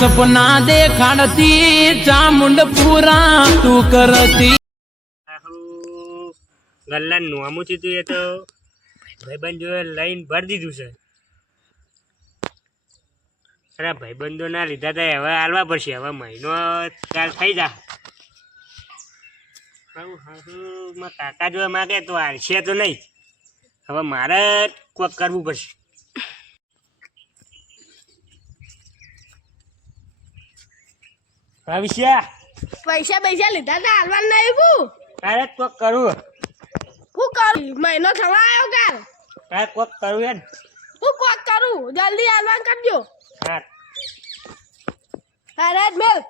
સપના દેખાડતી ચામુંડ પૂરા તું કરતી ગલ્લા નોમું થયું એ તો ભાઈબંધ જો લઈને ભરી દીધું છે. અરે ભાઈબંધો ના લીધા તો હવે હાલવા પડશે. હવે મહિનો કાલ થઈ જા. કાકા જો માગે તો હાલશે તો નહીં. હવે મારે કોક કરવું પડશે. ભવિષ્ય પૈસા લીધા તા હાલવા નહીં હું તારે કોક કરવું. હું કરું મહિનો થવા આવ્યો કાલ તારે કોક કરવું યાર. હું કોક કરું જલ્દી હાલવાન કરજો. હા અરે મેલ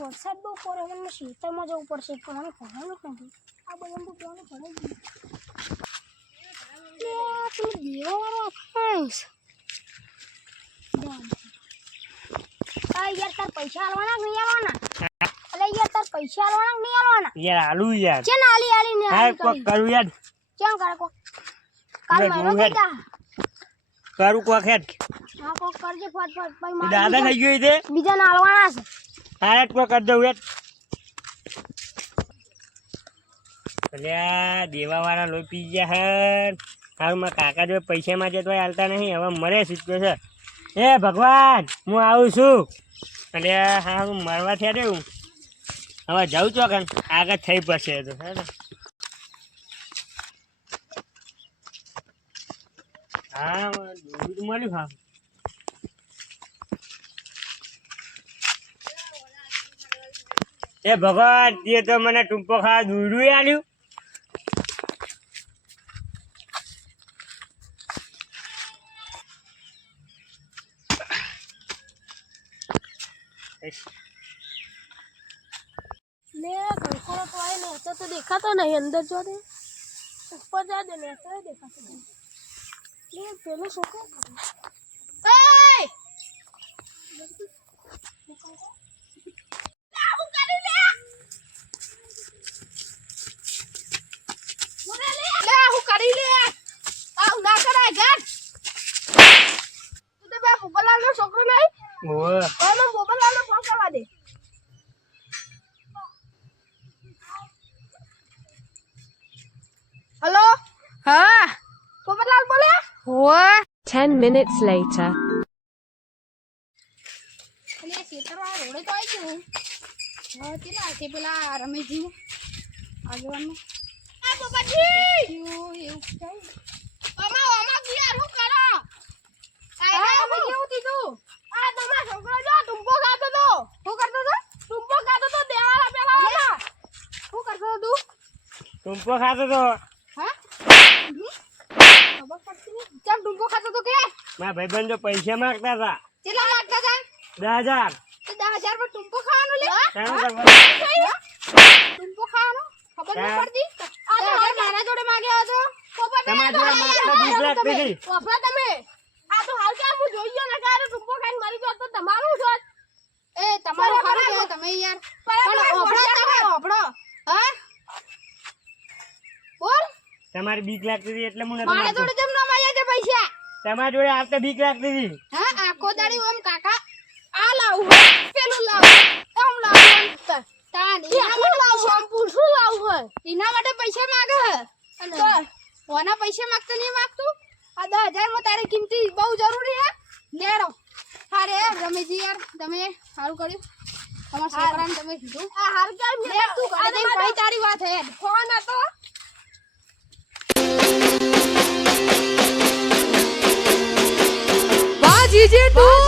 વરસાદ બહુ પડે મને શીતળમાં જવું પડશે પણ હવે ભણવાનું જ નથી. આ બધું કહેવાનું ભણે યાર તાર પૈસા આલવાના નહીં આલવાના? અલે યાર તાર પૈસા આલવાના નહીં આલવાના? યાર હાલુ યાર. છે ને આલી ને હા કોક કરવું યાર. કેમ કરે કો કાલ મહિનો થઈ જા કરું કોક હેડ. હા કોક કરજે ફટ ભાઈ દાદા થઈ ગયો છે બીજા ના આલવાના છે. હા કોક કરી દઉં યાર. અલ્યા દેવા વાળા લોહી પી ગયા હે. હારું મારા કાકા જો પૈસા માંગે તો હાલતા નહીં. હવે મરે શીખ્યો છે. એ ભગવાન હું આવું છું. અલ્યા હા હું મરવા થયા રહ્યું. હવે જાઉં ચોકન આગળ થઈ પડશે તો હે ને. હા દૂધ મળ્યું. હા એ ભગવાન તે તો મને ટૂંપો ખાવા દૂધું આલ્યું. લે કંકોડો તો આય ને તો દેખાતો નહીં. અંદર જો દે ઉપર જા દે ને તો દેખાતો નહીં. લે પેલો છોકરો એય આવું કરી લે મોરે લે આવું કરી લે આવું ના કરાય ઘર. તું તો બા બોબલાલ નો છોકરો નહીં? ઓય ઓનો બોબલાલ નો ફોન કરવા દે. हेलो हाँ पोपटलाल बोले हुआ 10 minutes later ये सीतारा रोडे तो आई क्यों हाँ किला ऐसे बोला रमेश जी ने आगे वाले आ पोपट जी क्यों ये उठा ओमा किया रू करो आए मैं क्यों थी तू आ तुम्हारा छोकरा जो तुमको खाते तो वो करते तो तुमको खाते तो देवाला पेला वाला वो करते तो तू ટૂંપો ખાતો તો. हाँ जब तुमको खाता तो क्या મારા ભાઈબંધો પૈસા માંગતા હતા. चला लगता था 10,000. तो 10,000 में तुमको खानो ले કામ કરવા. तुमको खानो खबर नहीं क्या? पड़ती आ तो हाल मारा जोड़े मांगे आ तो पोपट તમારા જોડે માત્ર 20 લાખ પૈકી. પોપડા તમે આ તો હાલ કે હું જોઈએ ને કારે तुमको ખાઈને મરી જાવ તો તમારું જ એ તમારું ખરું કેવો તમે યાર પણ ઓભળો તમે ઓભળો હા બોલ તમારી બીક લાગતી હતી એટલે હું મારા જોડે જેમ ન માયા છે પૈસા તમારી જોડે આવતા બીક લાગતી હતી. હા આખો દાડી ઓમ કાકા આ લાવું પેલું લાવું ઓમ લાવું તાની આ લાવું શેમ્પૂ શું લાવું હે એના માટે પૈસા માંગે હે અને ઓના પૈસા માંગતો નહીં માંગતું આ 10,000 માં તારી કિંમતી બહુ જરૂરી હે લેરો હારે રમેશજી યાર તમે સારું કર્યું તમારા છોકરાને તમે કીધું આ હાર કે લે તું કરે દે ભાઈ તારી વાત હે ફોન હતો Bye, GG2!